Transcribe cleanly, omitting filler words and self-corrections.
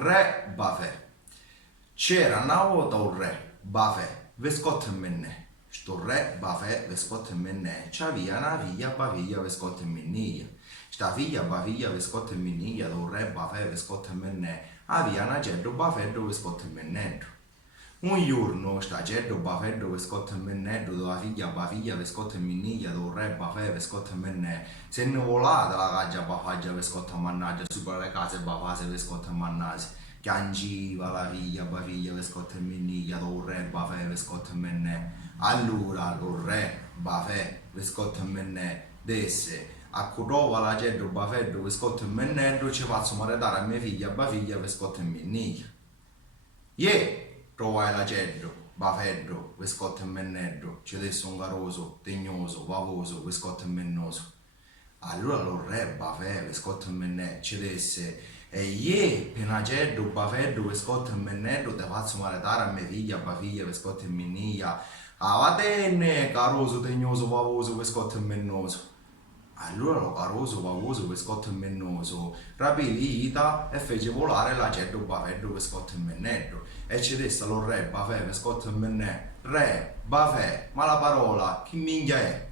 Re Bafè. C'era una volta un re, Bafè, vescotto menne. Sto re, Bafè, vescotto menne. C'aveva una figlia, Bafiglia, vescotto menniglia. Sta figlia, Bafiglia, vescotto menniglia, un re, Bafè, vescotto menne. Aveva una getto, Bafeddo, vescotto mennetto. Un giorno sta getto, Bafeddo, vescotto mennetto, della figlia, Bafiglia, vescotto menniglia, un re, Bafè, vescotto menne. Se ne volata la caggia, Bafaggia, vescotto mannaggia, sopra le case, Bafase, vescotto mannasi. Piangeva la figlia, Bafiglia, vescotto e menniglia, do re, Bafè, vescotto e mennè. Allora lo re, Bafè, vescotto e mennè, disse, accudova la getto, Bafeddo, vescotto e mennello, ci faccio maritare a mia figlia, Bafiglia, vescotto e menniglia. Trovai la getto, Bafeddo, vescotto e mennello, ci desse un garoso, tegnoso, pavoso, vescotto e mennoso. Allora lo re, Bafè, vescotto e mennè, ci disse, e penageddo, Bafeddo, vescotto e mennello, te faccio maritare a mia figlia, Bafiglia, vescotto e menniglia. Avatenne, caroso, tegnoso, pavoso, vescotto e mennoso. Allora lo caroso, pavoso, vescotto e mennoso, rapì l'ita e fece volare la getto, Bafeddo, vescotto e mennello. E ci disse lo re, Bafè, vescotto e mennè, re, Bafè, ma la parola, chi minchia è?